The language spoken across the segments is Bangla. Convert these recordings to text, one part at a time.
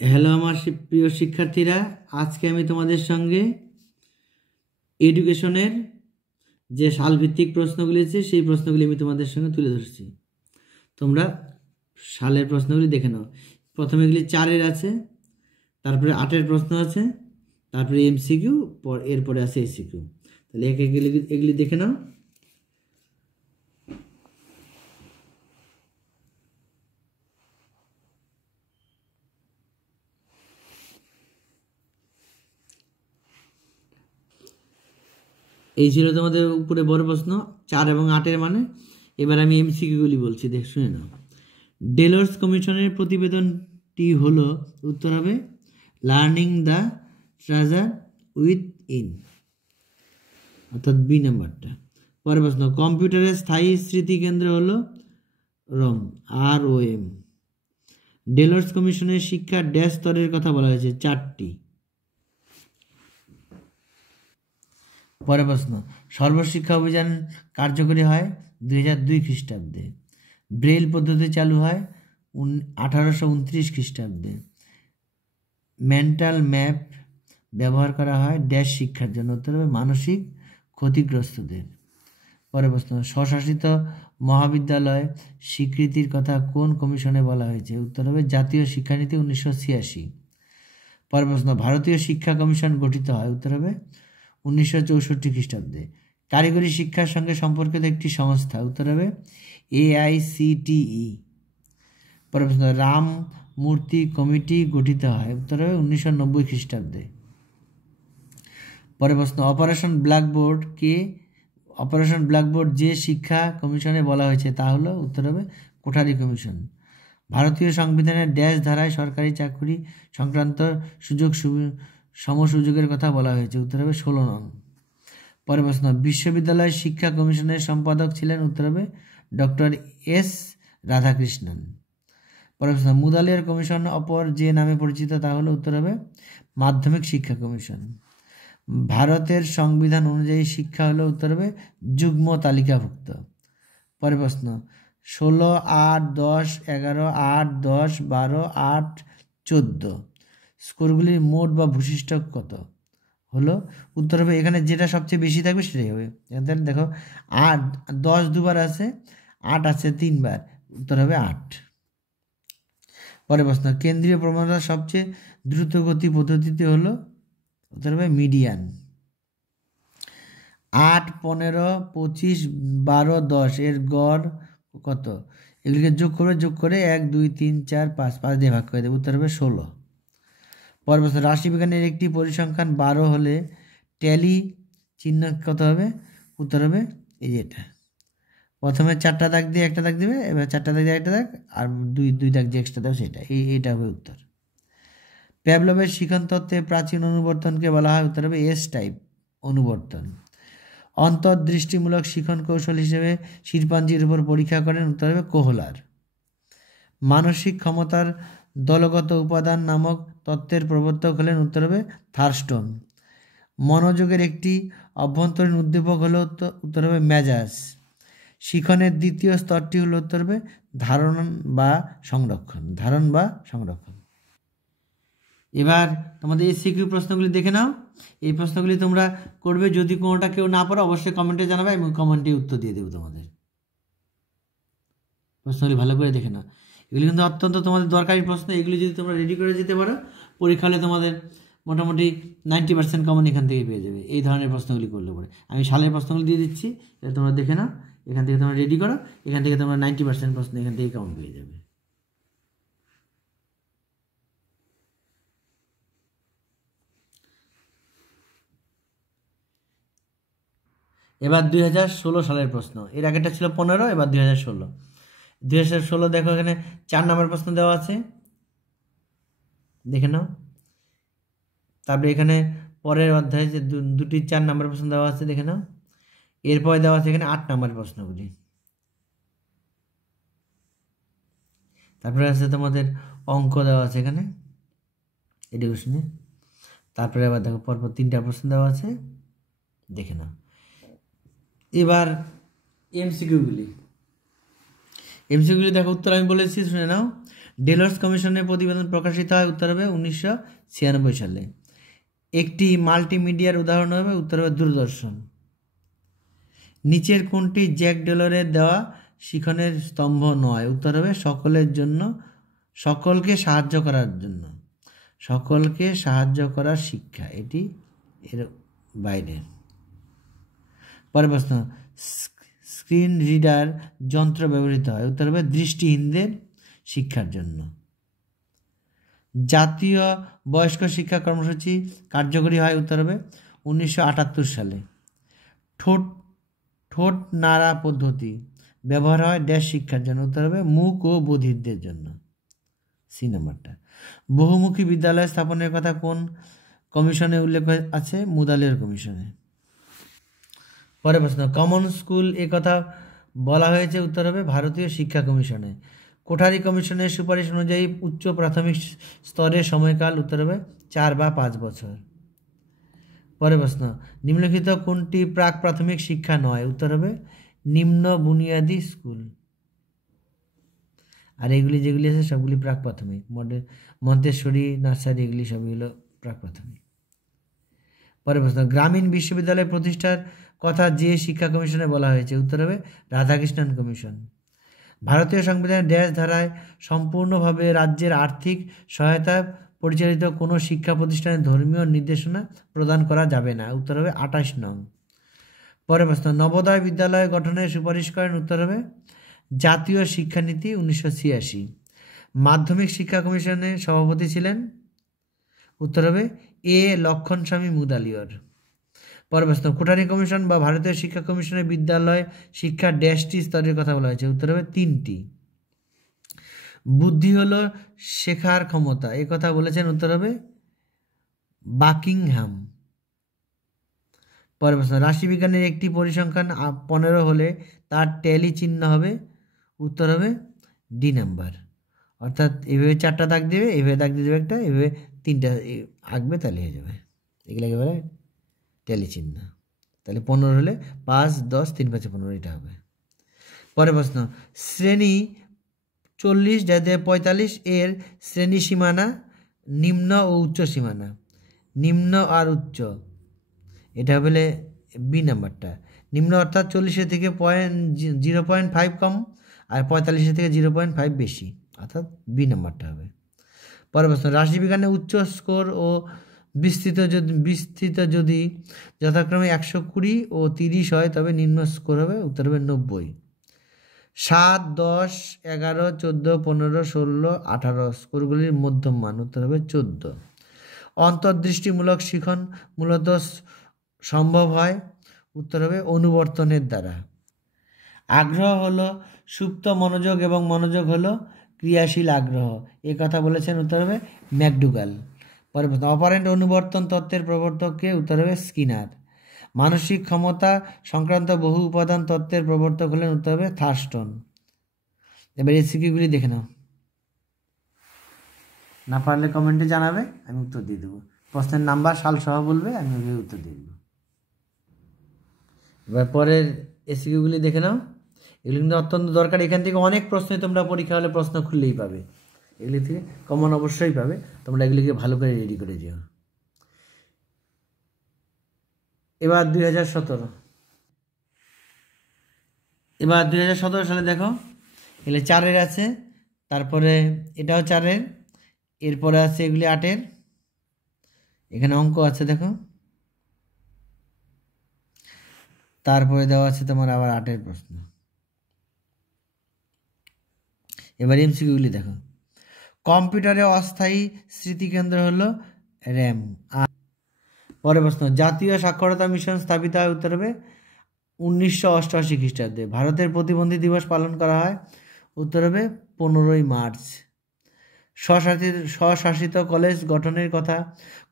হ্যালো আমার প্রিয় শিক্ষার্থীরা, আজকে আমি তোমাদের সঙ্গে এডুকেশনের যে সালভিত্তিক প্রশ্নগুলি আছে সেই প্রশ্নগুলি আমি তোমাদের সঙ্গে তুলে ধরছি। তোমরা সালের প্রশ্নগুলি দেখে নাও। প্রথমে এগুলি 4-এর আছে, তারপরে 8-এর প্রশ্ন আছে, তারপরে এমসিকিউ, এরপরে আছে এসিকিউ। তাহলে এগুলি দেখে নাও। এই ছিল তোমাদের উপরে বড় প্রশ্ন 4 এবং 8-এর মানে। এবার আমি এমসিকিউগুলি বলছি, শুনে নাও। ডেলর্স কমিশনের প্রতিবেদনটি হলো, উত্তর হবে learning the treasure with in, অর্থাৎ বি নাম্বারটা। পরের প্রশ্ন, কম্পিউটারের স্থায়ী স্মৃতিকেন্দ্র হলো রম, ROM। ডেলর্স কমিশনের শিক্ষার ড্যাশ স্তরের কথা বলা হয়েছে 4টি। পরের প্রশ্ন, সর্বশিক্ষা অভিযান কার্যকরী হয় 2002 খ্রিস্টাব্দে। ব্রেইল পদ্ধতি চালু হয় 1829 খ্রিস্টাব্দে। মেন্টাল ম্যাপ ব্যবহার করা হয় ড্যাশ শিক্ষার জন্য, উত্তর হবে মানসিক ক্ষতিগ্রস্তদের। পরের প্রশ্ন, স্বশাসিত মহাবিদ্যালয় স্বীকৃতির কথা কোন কমিশনে বলা হয়েছে, উত্তর হবে জাতীয় শিক্ষানীতি 1986। পরের প্রশ্ন, ভারতীয় শিক্ষা কমিশন গঠিত হয়, উত্তর হবে 1964 খ্রিস্টাব্দে। কারিগরি শিক্ষার সঙ্গে সম্পর্কিত একটি সংস্থা, উত্তর হবে AICTE। পরের প্রশ্ন, রাম মূর্তি কমিটি গঠিত হয়, উত্তর হবে 1990 খ্রিস্টাব্দে। পরের প্রশ্ন, অপারেশন ব্ল্যাকবোর্ড যে শিক্ষা কমিশনে বলা হয়েছে তা হলো, উত্তর হবে কোঠারি কমিশন। ভারতীয় সংবিধানের ড্যাশ ধারায় সরকারি চাকরি সংক্রান্ত সমসুযোগের কথা বলা হয়েছে, উত্তর হবে 16 নং। পরের প্রশ্ন, বিশ্ববিদ্যালয় শিক্ষা কমিশনের সম্পাদক ছিলেন, উত্তর হবে ডক্টর S রাধাকৃষ্ণন। পরের প্রশ্ন, মুদালিয়ার কমিশন অপর যে নামে পরিচিত তা হলো, উত্তর হবে মাধ্যমিক শিক্ষা কমিশন। ভারতের সংবিধান অনুযায়ী শিক্ষা হলো, উত্তর হবে যুগ্ম তালিকাভুক্ত। পরের প্রশ্ন, 16, 8, 10, 11, 8, 10, 12, 8, 14 স্কোরগুলির মোট বা ভূশিষ্ঠ কত হলো, উত্তর হবে এখানে যেটা সবচেয়ে বেশি থাকবে সেটাই হবে। এখানে দেখো 8, 10 দুবার আছে, 8 আছে 3 বার, উত্তর হবে 8। পরের প্রশ্ন, কেন্দ্রীয় প্রবণতা সবচেয়ে দ্রুত গতি পদ্ধতিতে হলো, উত্তর হবে মিডিয়ান। 8, 15, 25, 12, 10 এর গড় কত, এগুলিকে যোগ করে 1, 2, 3, 4, 5 দিয়ে ভাগ করে দেবে, উত্তর হবে 16। পরের প্রশ্ন, রাশিবিজ্ঞানের একটি পরিসংখ্যান 12 হলে ট্যালি চিহ্ন কত হবে, উত্তর হবে এই যে এটা। প্রথমে 4টা দাগ দিয়ে একটা দাগ দেবে, এবার 4টা দাগ দিয়ে একটা দাগ, আর দুই দাগ যে এক্সট্রা দেবে সেটা, এইটা হবে উত্তর। প্যাভলভের শিখন তত্ত্বে প্রাচীন অনুবর্তনকে বলা হয়, উত্তর হবে S টাইপ অনুবর্তন। অন্তর্দৃষ্টিমূলক শিখন কৌশল হিসেবে শিরপাঞ্জির উপর পরীক্ষা করেন, উত্তর হবে কোহলার। মানসিক ক্ষমতার দলগত উপাদান নামক তত্ত্বের প্রবর্তক হলেন, উত্তর হবে থার্স্টন। মনোযোগের একটি অভ্যন্তরীণ উদ্দীপক হলো, উত্তর হবে মেজাজ। শিখনের দ্বিতীয় স্তরটি হলো, উত্তর হবে ধারণ বা সংরক্ষণ। এবার তোমাদের এই সিকিউ প্রশ্নগুলি দেখে নাও। এই প্রশ্নগুলি তোমরা করবে, যদি কোনোটা কেউ না পারো অবশ্যই কমেন্টে জানাবে, এবং কমেন্টে উত্তর দিয়ে দেবো তোমাদের। প্রশ্নগুলি ভালো করে দেখে নাও, এগুলি কিন্তু অত্যন্ত তোমাদের দরকারি প্রশ্ন। এগুলি যদি তোমরা রেডি করে যেতে পারো, পরীক্ষা হলে তোমাদের মোটামুটি 90% কমন এখান থেকে পেয়ে যাবে এই ধরনের প্রশ্নগুলি করলে পরে। আমি সালের প্রশ্নগুলি দিয়ে দিচ্ছি, এটা তোমরা দেখে নাও, এখান থেকে তোমরা রেডি করো, এখান থেকে তোমরা 90% প্রশ্ন এখান থেকে কমন পেয়ে যাবে। এবার 2016 সালের প্রশ্ন, এর আগেটা ছিল 15, এবার 2016 দেখো, এখানে 4 নম্বর প্রশ্ন দেওয়া আছে, দেখে নাও। তারপরে এখানে পরের অধ্যায়ে যে দুটি 4 নম্বর প্রশ্ন দেওয়া আছে, দেখে নাও। এরপরে দেওয়া আছে এখানে 8 নম্বর প্রশ্নগুলি। তারপরে আছে তোমাদের অঙ্ক দেওয়া আছে এখানে এডুকেশনে। তারপরে আবার দেখো পরপর 3টা প্রশ্ন দেওয়া আছে, দেখে নাও। এবার এমসিকিউগুলি দেখো, উত্তর আমি বলেছি, শুনে নাও। ডেলর্স কমিশনের প্রতিবেদন প্রকাশিত হয়? উত্তর হবে 1996 সালে। একটি মাল্টিমিডিয়ার উদাহরণ হবে? উত্তর হবে দূরদর্শন। নিচের কোনটি জ্যাক ডেলরের দেওয়া শিখনের স্তম্ভ নয়? উত্তর হবে সকলের জন্য, সকলকে সাহায্য করার জন্য, সকলকে সাহায্য করার শিক্ষা, এটি এর বাইরের। পরের প্রশ্ন, স্ক্রিন রিডার যন্ত্র ব্যবহৃত হয়? উত্তর হবে দৃষ্টিহীনদের শিক্ষার জন্য। জাতীয় বয়স্ক শিক্ষা কর্মসূচি কার্যকরী হয়? উত্তর হবে 1978 সালে। ঠোঁট নাড়া পদ্ধতি ব্যবহার হয় ড্যাশ শিক্ষার জন্য? উত্তর হবে মুখ ও বধিরদের জন্য, সি নাম্বারটা। বহুমুখী বিদ্যালয় স্থাপনের কথা কোন কমিশনে উল্লেখ আছে? মুদালিয়ার কমিশনে। পরের প্রশ্ন, কমন স্কুল এ কথা বলা হয়েছে? উত্তর হবে ভারতীয় শিক্ষা কমিশনে। কোঠারি কমিশনের সুপারিশ অনুযায়ী উচ্চ প্রাথমিক স্তরের সময়কাল? উত্তর হবে 4 বা 5 বছর। পরের প্রশ্ন, নিম্নলিখিত কোনটি প্রাক প্রাথমিক শিক্ষা নয়? উত্তর হবে নিম্ন বুনিয়াদী স্কুল। আর এগুলি যেগুলি আছে সবগুলি প্রাক প্রাথমিক, মন্তেশ্বরী, নার্সারি, এগুলি সবই হলো প্রাক প্রাথমিক। পরের প্রশ্ন, গ্রামীণ বিশ্ববিদ্যালয় প্রতিষ্ঠার কথা যে শিক্ষা কমিশনে বলা হয়েছে? উত্তর হবে রাধাকৃষ্ণন কমিশন। ভারতীয় সংবিধানের ড্যাশ ধারায় সম্পূর্ণভাবে রাজ্যের আর্থিক সহায়তা পরিচালিত কোনো শিক্ষা প্রতিষ্ঠানে ধর্মীয় নির্দেশনা প্রদান করা যাবে না? উত্তর হবে 28 নং। পরের প্রশ্ন, নবোদয় বিদ্যালয় গঠনের সুপারিশ করেন? উত্তর হবে জাতীয় শিক্ষানীতি 1986। মাধ্যমিক শিক্ষা কমিশনের সভাপতি ছিলেন? উত্তর হবে এ লক্ষণস্বামী মুদালিয়ার। পরের প্রশ্ন, কোঠারি কমিশন বা ভারতীয় শিক্ষা কমিশনের বিদ্যালয় শিক্ষা ড্যাশটি স্তরের কথা বলা হয়েছে? উত্তর হবে 3টি। বুদ্ধি হলো শেখার ক্ষমতা, এ কথা বলেছেন? উত্তর হবে বাকিংহাম। পরের প্রশ্ন, রাশিবিজ্ঞানের একটি পরিসংখ্যান 15 হলে তার ট্যালি চিহ্ন হবে? উত্তর হবে ডি নাম্বার। অর্থাৎ এভাবে 4টা দাগ দেবে, এভাবে দাগ দিয়ে দেবে একটা, এভাবে 3টা আঁকবে, তাহলে হয়ে যাবে। এগুলোকে বলে ট্যালি চিহ্ন। তাহলে 15 হলে 5, 10, 3, 5, 15 এটা হবে। পরের প্রশ্ন, শ্রেণী 40-45 এর শ্রেণী সীমানা নিম্ন ও উচ্চ সীমানা। নিম্ন আর উচ্চ, এটা বলে বি নাম্বারটা। নিম্ন অর্থাৎ 40 থেকে 0.5 কম, আর 45 থেকে 0.5 বেশি, অর্থাৎ বি নাম্বারটা হবে। পরের প্রশ্ন, রাশিবিজ্ঞানে উচ্চ স্কোর ও বিস্তৃত যদি যথাক্রমে 120 ও 30 হয় তবে নিম্ন স্কোর হবে? উত্তর হবে 90। 7, 10, 11, 14, 15, 16, 18 স্কোরগুলির মধ্যম মান? উত্তর হবে 14। অন্তর্দৃষ্টিমূলক শিখন মূলত সম্ভব হয়? উত্তর হবে অনুবর্তনের দ্বারা। আগ্রহ হলো সুপ্ত মনোযোগ এবং মনোযোগ হলো ক্রিয়াশীল আগ্রহ, এ কথা বলেছেন? উত্তর হবে ম্যাকডুগাল। পরের প্রশ্ন, অপারেন্ট অনুবর্তন তত্ত্বের প্রবর্তক কে? উত্তর হবে স্কিনার। মানসিক ক্ষমতা সংক্রান্ত বহু উপাদান তত্ত্বের প্রবর্তক হলেন? উত্তর হবে থার্স্টন। এবার এই সিকিউগুলি দেখে নাও, না পারলে কমেন্টে জানাবে, আমি উত্তর দিয়ে দেবো। প্রশ্নের নাম্বার সাল সহ বলবে, আমি ওইভাবে উত্তর দিয়ে দেবো। এবার পরের এসিকিউগুলি দেখে নাও, এগুলি কিন্তু অত্যন্ত দরকার। এখান থেকে অনেক প্রশ্ন তোমরা পরীক্ষা হলে প্রশ্ন খুললেই পাবে, এগুলি থেকে কমন অবশ্যই পাবে। তোমরা এগুলিকে ভালো করে রেডি করে যেও। এবার 2017, এবার 2017 সালে দেখো, এগুলি 4-এর আছে, তারপরে এটাও 4-এর, এরপরে আছে এগুলি 8-এর, এখানে অঙ্ক আছে দেখো, তারপরে দেওয়া আছে তোমার আবার 8-এর প্রশ্ন। এবার এমসিকিউগুলি দেখো, কম্পিউটারে অস্থায়ী স্মৃতিকেন্দ্র হলো র্যাম। আর পরের প্রশ্ন, জাতীয় সাক্ষরতা মিশন স্থাপিত হয়? উত্তর হবে 1988 খ্রিস্টাব্দে। ভারতের প্রতিবন্ধী দিবস পালন করা হয়? উত্তর হবে 15ই মার্চ। স্বশাসিত কলেজ গঠনের কথা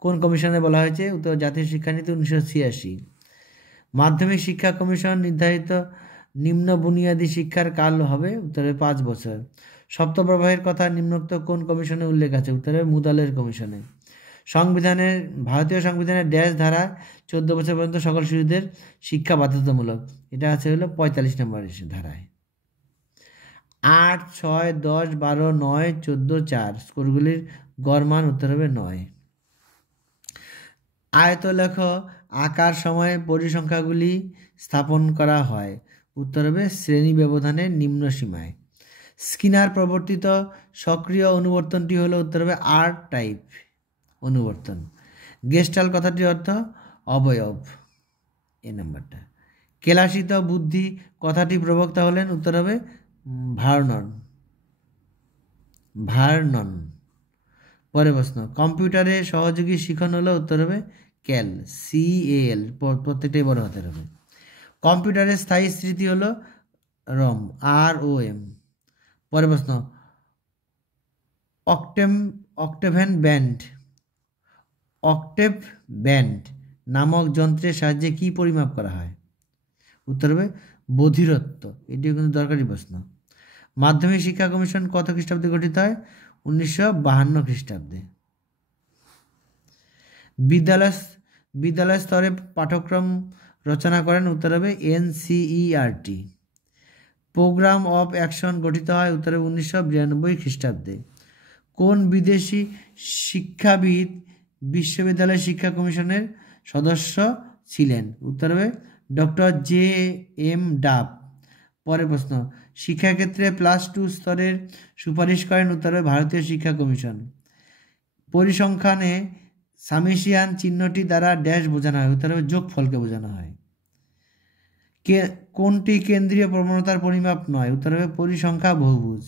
কোন কমিশনে বলা হয়েছে? উত্তর জাতীয় শিক্ষানীতি 1986। মাধ্যমিক শিক্ষা কমিশন নির্ধারিত নিম্ন বুনিয়াদী শিক্ষার কাল হবে? উত্তরে 5 বছর। সপ্তপ্রবাহের কথা নিম্নোক্ত কোন কমিশনে উল্লেখ আছে? উত্তরে মুদালের কমিশনে। ভারতীয় সংবিধানের ড্যাশ ধারা 14 বছর পর্যন্ত সকল শিশুদের শিক্ষা বাধ্যতামূলক, এটা আছে হলো 45 নম্বর ধারায়। 8, 6, 10, 12, 9, 14, 4 স্কোরগুলির গড় মান উত্তর হবে 9। আয়তলেখ আকার সময়ে পরিসংখ্যাগুলি স্থাপন করা হয়, উত্তর হবে শ্রেণী ব্যবধানের নিম্ন সীমায়। স্কিনার প্রবর্তিত সক্রিয় অনুবর্তনটি হলো, উত্তর হবে আর টাইপ অনুবর্তন। গেস্টাল কথাটির অর্থ অবয়ব, এই নাম্বারটা। কেলাসিত বুদ্ধি কথাটি প্রবক্তা হলেন, উত্তর হবে ভার্নন। পরে প্রশ্ন, কম্পিউটারে সহযোগী শিখন হলো, উত্তর হবে ক্যাল, CAL, প্রত্যেকটাই বড় হাতের হবে। কম্পিউটারের স্থায়ী স্মৃতি হলো ROM, ROM। পরে প্রশ্ন, অক্টেভ ব্যান্ড নামক যন্ত্রের সাহায্যে কি পরিমাপ করা হয়, উত্তর হবে বধিরত্ব। এটিও কিন্তু দরকারি প্রশ্ন। মাধ্যমিক শিক্ষা কমিশন কত খ্রিস্টাব্দে গঠিত হয়, 1952 খ্রিস্টাব্দে। বিদ্যালয় স্তরে পাঠ্যক্রম রচনা করেন, উত্তর হবে NCERT। প্রোগ্রাম অফ অ্যাকশন গঠিত হয়, উত্তর হবে 1992 খ্রিস্টাব্দে। কোন বিদেশি শিক্ষাবিদ বিশ্ববিদ্যালয় শিক্ষা কমিশনের সদস্য ছিলেন, উত্তর হবে ডক্টর JM ডাব। পরের প্রশ্ন, শিক্ষাক্ষেত্রে +2 স্তরের সুপারিশ করেন, উত্তর হবে ভারতীয় শিক্ষা কমিশন। পরিসংখ্যানে সামেশিয়ান চিহ্নটি দ্বারা ড্যাশ বোঝানো হয়, উত্তর হবে যোগফলকে বোঝানো হয়। কোনটি কেন্দ্রীয় প্রবণতার পরিমাপ নয়, উত্তর হবে পরিসংখ্যা বহুভুজ।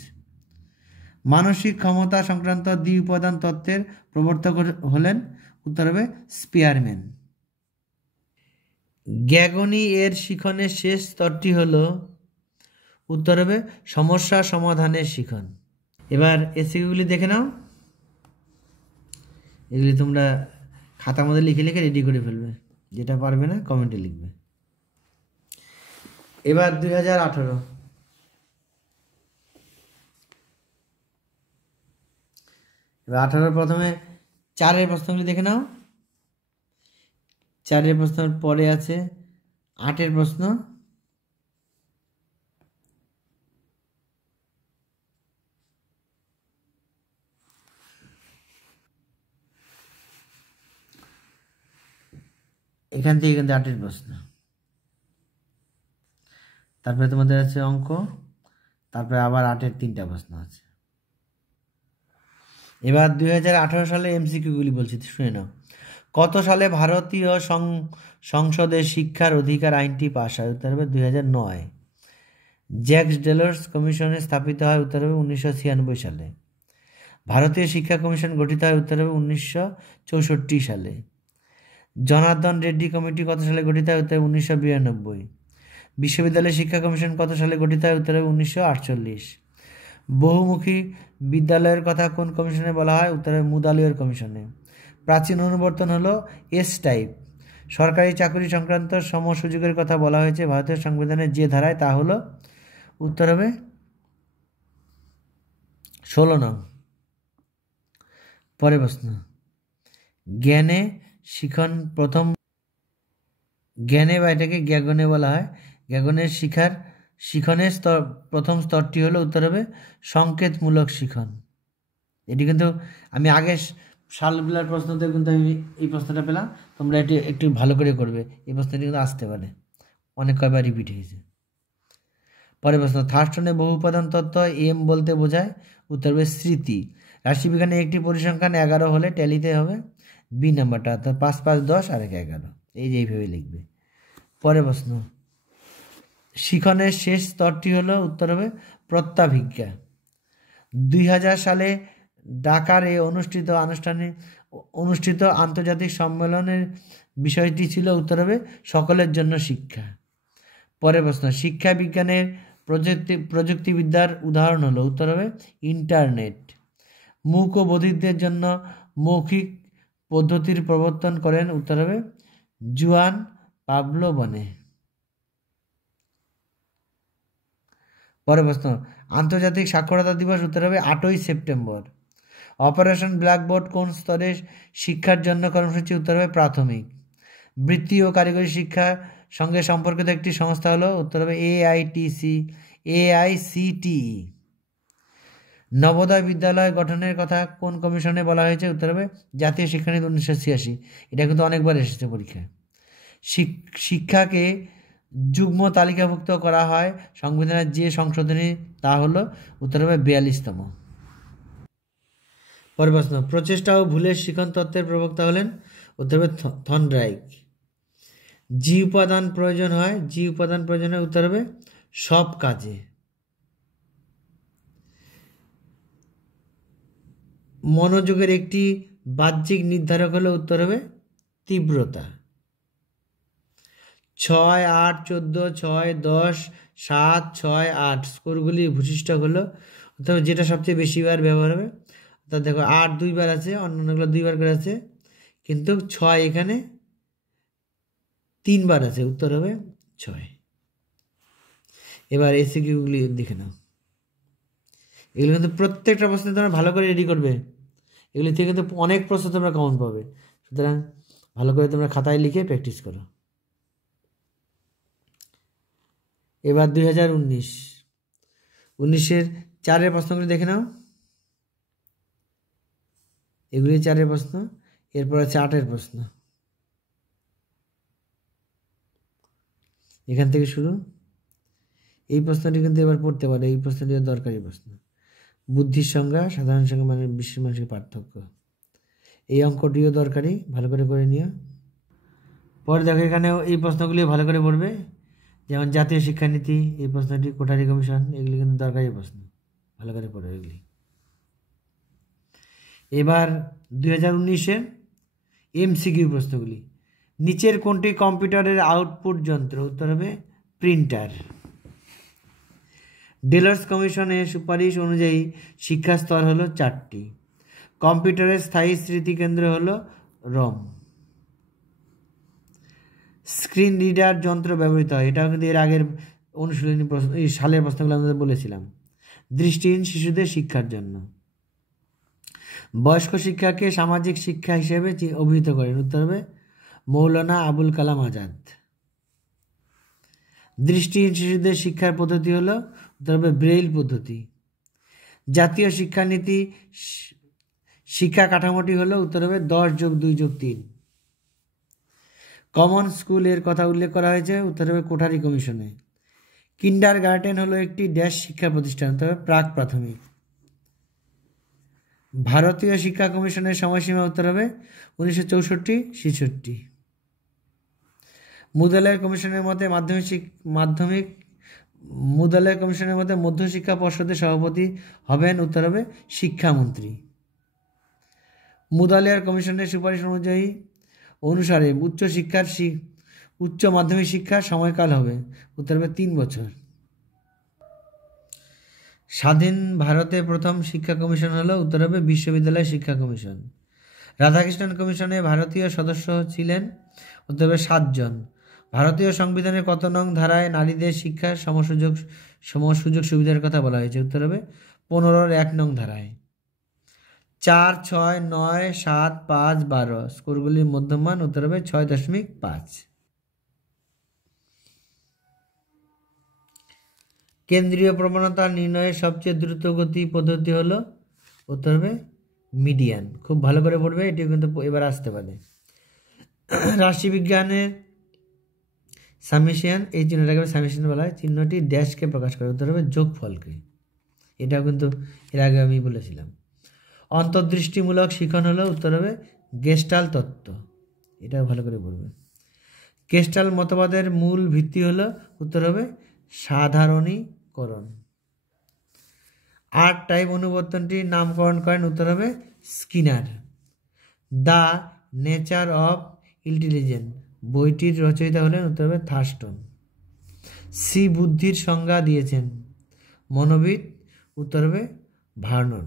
মানসিক ক্ষমতা সংক্রান্ত দ্বি উপাদান তত্ত্বের প্রবর্তক হলেন, উত্তর হবে স্পিয়ারম্যান। গ্যাগনি এর শিখনের শেষ স্তরটি হলো, উত্তর হবে সমস্যা সমাধানের শিখন। এবার এসিগুলি দেখে নাও, এগুলি তোমরা খাতার মধ্যে লিখে লিখে রেডি করে ফেলবে, যেটা পারবে না কমেন্টে লিখবে। এবার 2018, এবার 18 প্রথমে 4-এর প্রশ্নগুলি দেখে নাও। 4-এর প্রশ্নের পরে আছে 8-এর প্রশ্ন। এখান থেকে কিন্তু 8-এর প্রশ্ন, তারপরে তোমাদের আছে অঙ্ক, তারপরে আবার 8-এর 3টা প্রশ্ন আছে। এবার 2018 সালে MCQগুলি বলছি, শুনে নাও। কত সালে ভারতীয় সংসদে শিক্ষার অধিকার আইনটি পাশ হয়, উত্তর হবে 2009। জ্যাক্স ডেলর্স কমিশনে স্থাপিত হয়, উত্তর হবে 1996 সালে। ভারতীয় শিক্ষা কমিশন গঠিত হয়, উত্তর হবে 1964 সালে। জনার্দন রেড্ডি কমিটি কত সালে গঠিত হয়, উত্তর হবে 1992। বিশ্ববিদ্যালয় শিক্ষা কমিশন কত সালে গঠিত হয়, উত্তর হবে 1948। বহুমুখী বিদ্যালয়ের কথা কোন কমিশনে বলা হয়, উত্তর হবে মুদালিয়র কমিশনে। প্রাচীন অনুবর্তন হলো S টাইপ। সরকারি চাকরি সংক্রান্ত সমসুযোগের কথা বলা হয়েছে ভারতীয় সংবিধানের যে ধারায়, তা হলো, উত্তর হবে 16 নং। পরে প্রশ্ন, জ্ঞানে শিখন প্রথম, জ্ঞানে বা এটাকে জ্ঞাগনে বলা হয়, জ্ঞাগনের শিখনের প্রথম স্তরটি হলো, উত্তর হবে সংকেতমূলক শিখন। এটি কিন্তু আমি আগে সালগুলার প্রশ্নতে কিন্তু আমি এই প্রশ্নটা পেলাম, তোমরা এটি একটু ভালো করে করবে, এই প্রশ্নটি কিন্তু আসতে পারে, অনেক কয়বার রিপিট হয়েছে। পরের প্রশ্ন, থার্স্টনের বহু উপাদান তত্ত্ব M বলতে বোঝায়, উত্তর হবে স্মৃতি। রাশিবিজ্ঞানে একটি পরিসংখ্যান 11 হলে ট্যালিতে হবে B নাম্বারটা, অর্থাৎ 5, 5, 10 আর 1, 11, এই যে এইভাবে লিখবে। পরের প্রশ্ন, শিখনের শেষ স্তরটি হলো, উত্তর হবে প্রত্যাভিজ্ঞা। 2000 সালে ঢাকারে অনুষ্ঠিত আন্তর্জাতিক সম্মেলনের বিষয়টি ছিল, উত্তর হবে সকলের জন্য শিক্ষা। পরের প্রশ্ন, শিক্ষা বিজ্ঞানের প্রযুক্তিবিদ্যার উদাহরণ হলো, উত্তর হবে ইন্টারনেট। মূক ও বধিরদের জন্য মৌখিক পদ্ধতির প্রবর্তন করেন, উত্তর হবে জুয়ান পাবলো বনে। পরের প্রশ্ন, আন্তর্জাতিক সাক্ষরতা দিবস, উত্তর হবে 8ই সেপ্টেম্বর। অপারেশন ব্ল্যাকবোর্ড কোন স্তরের শিক্ষার জন্য কর্মসূচি, উত্তর হবে প্রাথমিক। বৃত্তি ও কারিগরি শিক্ষার সঙ্গে সম্পর্কিত একটি সংস্থা হলো, উত্তর হবে AICTE। নবোদয় বিদ্যালয় গঠনের কথা কোন কমিশনে বলা হয়েছে? উত্তর হবে জাতীয় শিক্ষানীতি 1986। এটা কিন্তু অনেকবার এসেছে পরীক্ষায়। শিক্ষাকে যুগ্ম তালিকাভুক্ত করা হয় সংবিধানের যে সংশোধনী, তা হলো উত্তর হবে 42তম। পরের প্রশ্ন, প্রচেষ্টা ও ভুলের শিখন তত্ত্বের প্রবক্তা হলেন? উত্তর হবে থর্নডাইক। জি উপাদান প্রয়োজন হয়? জি উপাদান প্রয়োজন হয় উত্তর হবে সব কাজে। মনোযোগের একটি বাহ্যিক নির্ধারক হলো? উত্তর হবে তীব্রতা। 6, 8, 14, 6, 10, 7, 6, 8 স্কোরগুলি ভূশিষ্ঠক হলো? অর্থাৎ যেটা সবচেয়ে বেশিবার ব্যবহার হবে। অর্থাৎ দেখো 8 দুইবার আছে, অন্যান্যগুলো দুইবার করে আছে, কিন্তু 6 এখানে 3বার আছে, উত্তর হবে 6। এবার এসিকিউগুলি দেখে নাও। এগুলো কিন্তু প্রত্যেকটা প্রশ্ন তোমরা ভালো করে রেডি করবে, এগুলি থেকে কিন্তু অনেক প্রশ্ন তোমরা কমন পাবে, সুতরাং ভালো করে তোমরা খাতায় লিখে প্র্যাকটিস করো। এবার 2019-19-এর 4-এর প্রশ্নগুলি দেখে নাও। এগুলি 4-এর প্রশ্ন, এরপর আছে 8-এর প্রশ্ন। এখান থেকে শুরু। এই প্রশ্নটি কিন্তু এবার পড়তে পারে, এই প্রশ্নটি দরকারি প্রশ্ন। বুদ্ধির সংজ্ঞা, সাধারণ সংজ্ঞা মানে বিশ্বের মানুষের পার্থক্য। এই অঙ্কটিও দরকারি, ভালো করে করে নিও। পরে দেখো এখানেও এই প্রশ্নগুলি ভালো করে পড়বে, যেমন জাতীয় শিক্ষানীতি, এই প্রশ্নটি, কোঠারি কমিশন, এগুলি কিন্তু দরকারি প্রশ্ন, ভালো করে পড়বে এগুলি। এবার 2019-এর এমসিকিউ প্রশ্নগুলি। নিচের কোনটি কম্পিউটারের আউটপুট যন্ত্র? উত্তর হবে প্রিন্টার। ডেলর্স কমিশনের সুপারিশ অনুযায়ী শিক্ষা স্তর হলো 4টি। কম্পিউটারের স্থায়ী স্মৃতিকেন্দ্র হলো রম। স্ক্রিন রিডার যন্ত্র ব্যবহৃত হয়, এটাও কিন্তু এর আগের অনুশীলনী প্রশ্ন, এই সালের প্রশ্নগুলো আমরা বলেছিলাম। দৃষ্টিহীন শিশুদের শিক্ষার জন্য। বয়স্ক শিক্ষাকে সামাজিক শিক্ষা হিসেবে অভিহিত করেন? উত্তর হবে মৌলানা আবুল কালাম আজাদ। দৃষ্টিহীন শিশুদের শিক্ষার পদ্ধতি হলো? উত্তর হবে ব্রেইল পদ্ধতি। জাতীয় শিক্ষানীতি শিক্ষা কাঠামোটি হলো? উত্তর হবে 10+2+3। কমন স্কুলের কথা উল্লেখ করা হয়েছে? উত্তর হবে কোঠারি কমিশনে। কিন্ডার গার্ডেন হলো একটি ড্যাশ শিক্ষা প্রতিষ্ঠান? তবে প্রাক প্রাথমিক। ভারতীয় শিক্ষা কমিশনের সময়সীমা? উত্তর হবে 1964-66। মুদালিয়ার কমিশনের মতে মুদালিয়ার কমিশনের মতে মধ্যশিক্ষা পর্ষদের সভাপতি হবেন? উত্তর হবে শিক্ষামন্ত্রী। মুদালিয়ার কমিশনের সুপারিশ অনুসারে উচ্চ মাধ্যমিক শিক্ষার সময়কাল হবে? উত্তর হবে 3 বছর। স্বাধীন ভারতের প্রথম শিক্ষা কমিশন হলো? উত্তর হবে বিশ্ববিদ্যালয় শিক্ষা কমিশন। রাধাকৃষ্ণন কমিশনে ভারতীয় সদস্য ছিলেন? উত্তর হবে 7 জন। ভারতীয় সংবিধানের কত নং ধারায় নারীদের শিক্ষার সমসুযোগ সুবিধার কথা বলা হয়েছে? উত্তর হবে 15-1 নং ধারায়। 4, 6, 9, 7, 5, 12 স্কোরগুলির মধ্যমান? উত্তর হবে 6.5। কেন্দ্রীয় প্রবণতা নির্ণয়ের সবচেয়ে দ্রুতগতি পদ্ধতি হলো? উত্তর হবে মিডিয়ান। খুব ভালো করে পড়বে, এটিও কিন্তু এবার আসতে পারে। রাশিবিজ্ঞানের সামেশন, এই চিহ্নটাকে সামেশন বলা হয়, চিহ্নটি ড্যাশকে প্রকাশ করে? উত্তর হবে যোগফলকে। এটাও কিন্তু এর আগে আমি বলেছিলাম। অন্তর্দৃষ্টিমূলক শিখন হলো? উত্তর হবে গেস্টাল্ট তত্ত্ব। এটাও ভালো করে পড়বে। গেস্টাল্ট মতবাদের মূল ভিত্তি হলো? উত্তর হবে সাধারণীকরণ। আর টাইপ অনুবর্তনটির নামকরণ করেন? উত্তর হবে Skinner. The nature of intelligence বইটির রচয়িতা হলেন? উত্তর হবে থার্স্টন। সি বুদ্ধির সংজ্ঞা দিয়েছেন মনোবিদ? উত্তর হবে ভার্নন।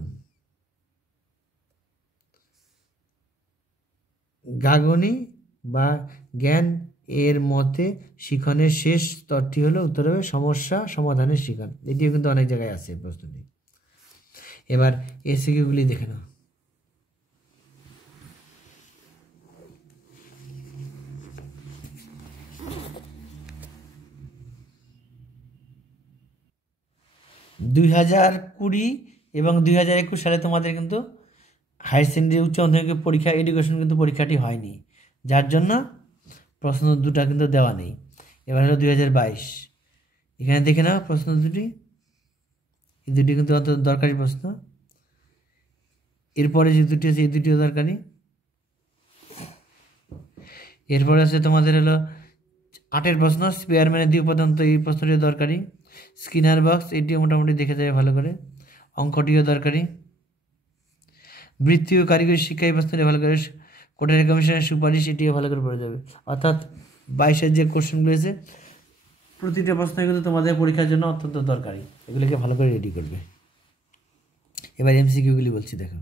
গাগনি বা জ্ঞান এর মতে শিখনের শেষ স্তরটি হলো? উত্তর হবে সমস্যা সমাধানের শিখন। এটিও কিন্তু অনেক জায়গায় আছে প্রশ্নটি। এবার এসিকিউগুলি দেখে নাও। $2020 এবং 2021 সালে তোমাদের কিন্তু হায়ার সেকেন্ডারি উচ্চ মাধ্যমিক পরীক্ষা এডুকেশন কিন্তু পরীক্ষাটি হয়নি, যার জন্য প্রশ্ন দুটা কিন্তু দেওয়া নেই। এবার হলো 2022, এখানে দেখে নাও প্রশ্ন দুটি, এই দুটি কিন্তু অত দরকারি প্রশ্ন। এরপরে যে দুটি আছে এই দুটিও দরকারি। এরপরে আছে তোমাদের হলো 8 প্রশ্ন, স্পেয়ারম্যানের দ্বিপদান্ত, এই প্রশ্নটিও দরকারি। স্কিনার বক্স, এটিও মোটামুটি দেখে যাবে ভালো করে, অঙ্কটিও দরকারি। বৃত্তি ও কারিগরি শিক্ষা, এই প্রশ্নটি ভালো করে। কোটারি কমিশনের সুপারিশ, এটিও ভালো করে পড়ে যাবে। অর্থাৎ 22-এর যে কোশ্চেনগুলো আছে প্রতিটা প্রশ্ন কিন্তু তোমাদের পরীক্ষার জন্য অত্যন্ত দরকারি, এগুলোকে ভালো করে রেডি করবে। এবার এমসিকিউগুলি বলছি, দেখো।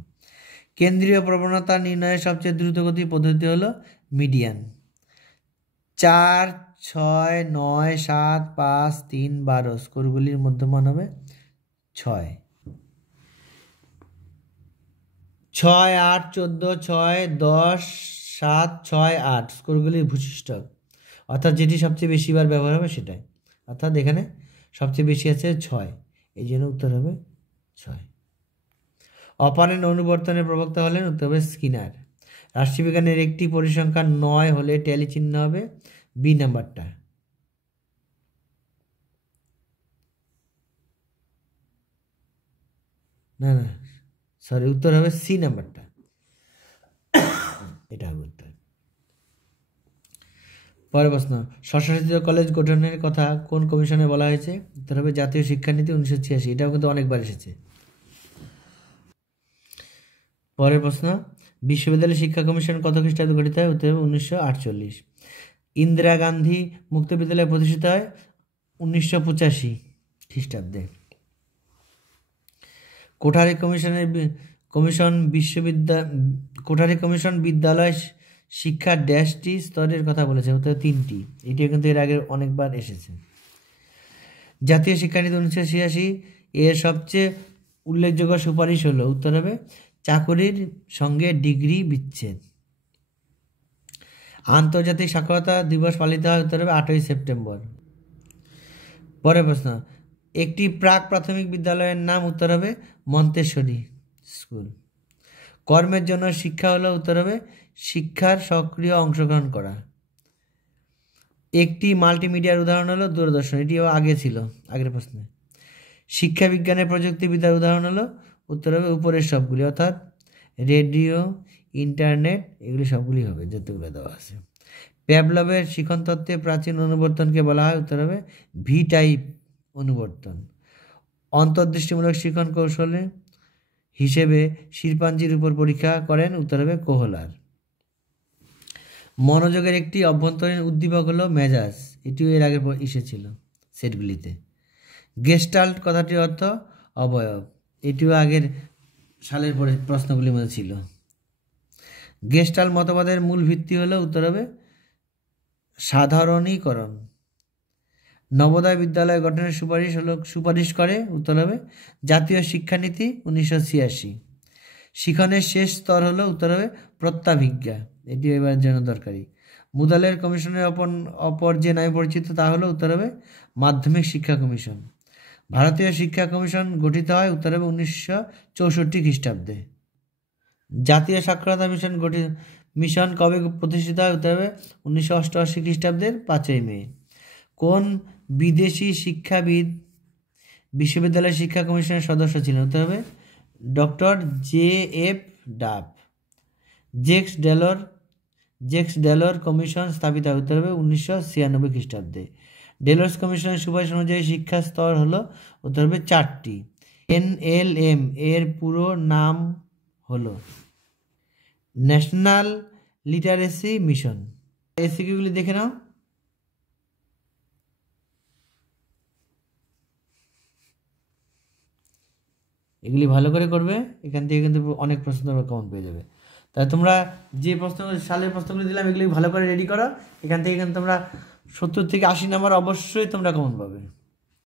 কেন্দ্রীয় প্রবণতা নির্ণয়ের সবচেয়ে দ্রুতগতি পদ্ধতি হলো মিডিয়ান। 4, 6, 9, 7, 5, 3, 12 স্কোরগুলির মধ্যমান হবে 6। 6, 8, 14, 6, 10, 7, 6, 8 স্কোরগুলির ভূশিষ্ঠক, অর্থাৎ যেটি সবচেয়ে বেশি বার ব্যবহার হবে সেটাই। অর্থাৎ এখানে সবচেয়ে বেশি আছে 6, এই জন্য উত্তর হবে 6। অপারেন্ট অনুবর্তনের প্রবক্তা হলেন, উত্তর হবে স্কিনার। রাশিবিজ্ঞানের একটি পরিসংখ্যান 9 হলে ট্যালি চিহ্ন হবে বি নাম্বারটা। না, সরি, উত্তর হবে সি নাম্বারটা, এটা হবে উত্তর। পরের প্রশ্ন, স্বশাসিত কলেজ গঠনের কথা কোন কমিশনে বলা হয়েছে? উত্তর হবে জাতীয় শিক্ষানীতি 1986, এটাও কিন্তু অনেকবার এসেছে। পরের প্রশ্ন, বিশ্ববিদ্যালয় শিক্ষা কমিশন কত খ্রিস্টাব্দে গঠিত হয়? উত্তর হবে 1948। ইন্দিরা গান্ধী মুক্ত বিদ্যালয় প্রতিষ্ঠিত হয় 1985 খ্রিস্টাব্দে। কোঠারি কমিশন বিদ্যালয় শিক্ষা ড্যাশটি স্তরের কথা বলেছে? উত্তর 3টি, এটিও কিন্তু এর আগে অনেকবার এসেছে। জাতীয় শিক্ষানীতি 1986 এর সবচেয়ে উল্লেখযোগ্য সুপারিশ হলো, উত্তর হবে চাকরির সঙ্গে ডিগ্রি বিচ্ছেদ। আন্তর্জাতিক সাক্ষরতা দিবস পালিত হয়, উত্তর হবে 8ই সেপ্টেম্বর। পরের প্রশ্ন, একটি প্রাক প্রাথমিক বিদ্যালয়ের নাম? উত্তর হবে মন্তেশ্বরী স্কুল। কর্মের জন্য শিক্ষা হলো, উত্তর হবে শিক্ষার সক্রিয় অংশগ্রহণ করা। একটি মাল্টিমিডিয়ার উদাহরণ হলো দূরদর্শন, এটিও আগে ছিল আগের প্রশ্নে। শিক্ষা বিজ্ঞানের প্রযুক্তিবিদ্যার উদাহরণ হলো, উত্তর হবে উপরের সবগুলি, অর্থাৎ রেডিও, ইন্টারনেট, এগুলি সবগুলি হবে যতগুলো দেওয়া আছে। প্যাভলভের শিখন তত্ত্বে প্রাচীন অনুবর্তনকে বলা হয়, উত্তর হবে ভি টাইপ অনুবর্তন। অন্তর্দৃষ্টিমূলক শিখন কৌশলে হিসেবে শিরপাঞ্জির উপর পরীক্ষা করেন, উত্তর হবে কোহলার। মনোযোগের একটি অভ্যন্তরীণ উদ্দীপক হলো মেজাজ, এটিও এর আগে এসেছিল সেটগুলিতে। গেস্টাল্ট কথাটির অর্থ অবয়ব, এটিও আগের সালের পরে প্রশ্নগুলির মধ্যে ছিল। গেস্টাল্ট মতবাদের মূল ভিত্তি হলো, উত্তর হবে সাধারণীকরণ। নবোদয় বিদ্যালয় গঠনের সুপারিশ করে, উত্তর হবে জাতীয় শিক্ষানীতি 1986। শিখনের শেষ স্তর হলো, উত্তর হবে প্রত্যাভিজ্ঞা, এটি এবার জন্য দরকারি। মুদালের কমিশনের অপর যে নামে পরিচিত তা হলো, উত্তর হবে মাধ্যমিক শিক্ষা কমিশন। ভারতীয় শিক্ষা কমিশন গঠিত হয়, উত্তর হবে 1964 খ্রিস্টাব্দে। জাতীয় সাক্ষরতা মিশন কবে প্রতিষ্ঠিত হয়? উত্তর হবে 1988 খ্রিস্টাব্দের 5ই মে। কোন বিদেশি শিক্ষাবিদ বিশ্ববিদ্যালয় শিক্ষা কমিশনের সদস্য ছিলেন? উত্তর হবে ডক্টর JF ডাব। জেক্স ডেলর কমিশন স্থাপিত হয়, উত্তর হবে 1996 খ্রিস্টাব্দে। ডেলর্স কমিশনের সুপারিশ অনুযায়ী শিক্ষা স্তর হলো, উত্তর হবে 4টি। NLM এর পুরো নাম হলো ন্যাশনাল লিটারেসি মিশন। এসিকিউগুলি দেখে নাও। এগুলি ভালো করে করবে, এখান থেকে কিন্তু অনেক প্রশ্ন তোমরা কমন পেয়ে যাবে। তাই তোমরা যে সালের প্রশ্নগুলি দিলাম এগুলি ভালো করে রেডি করো, এখান থেকে কিন্তু তোমরা 70 থেকে 80 নাম্বার অবশ্যই তোমরা কমন পাবে।